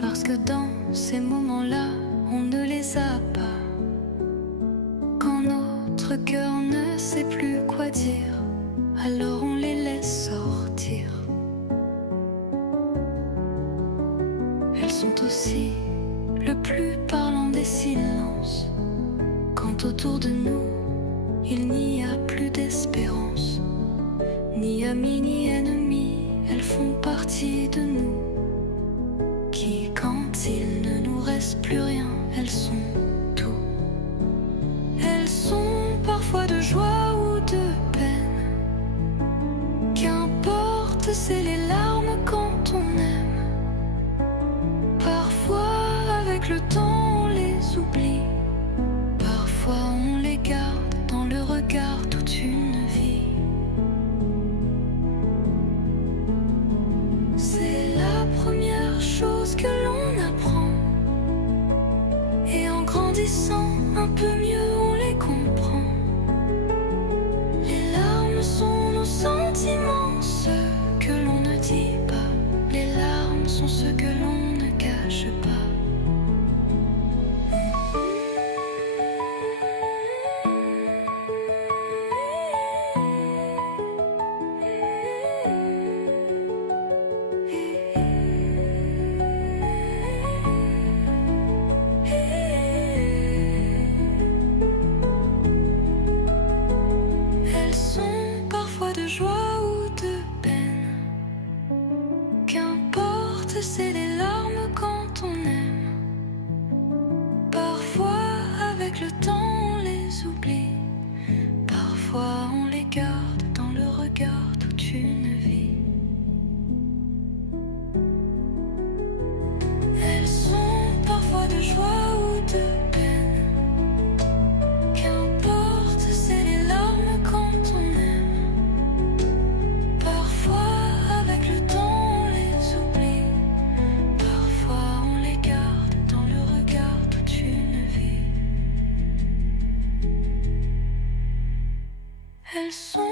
Parce que dans ces moments-là, on ne les a pas. Quand notre cœur ne sait plus quoi dire, alors on les laisse sortir. Elles sont aussi le plus parlant des silences. Quand autour de nous, il n'y a plus d'espérance. Ni amis ni ennemis, elles font partie de nous. Qui, quand il ne nous reste plus rien, elles sont tout. Elles sont parfois de joie ou de peine. Qu'importe, c'est les larmes quand on aime. Parfois, avec le temps, on les oublie. Parfois, on les garde dans le regard toute une vie. C'est la première chose que l'on apprend. Et en grandissant un peu mieux, on les comprend. Les larmes sont nos sentiments, ceux que l'on ne dit pas. Les larmes sont ceux que l'on ne cache pas. Elles sont parfois de joie ou de peine. Qu'importe, c'est les larmes quand on aime. Parfois, avec le temps, on les oublie. Parfois, on les garde dans le regard toute une vie. Elles sont parfois de joie ou de peine. Qu'importe, c'est les larmes quand on aime. Parfois, avec le temps, on les oublie. Parfois, on les garde dans le regard toute une vie. Elles sont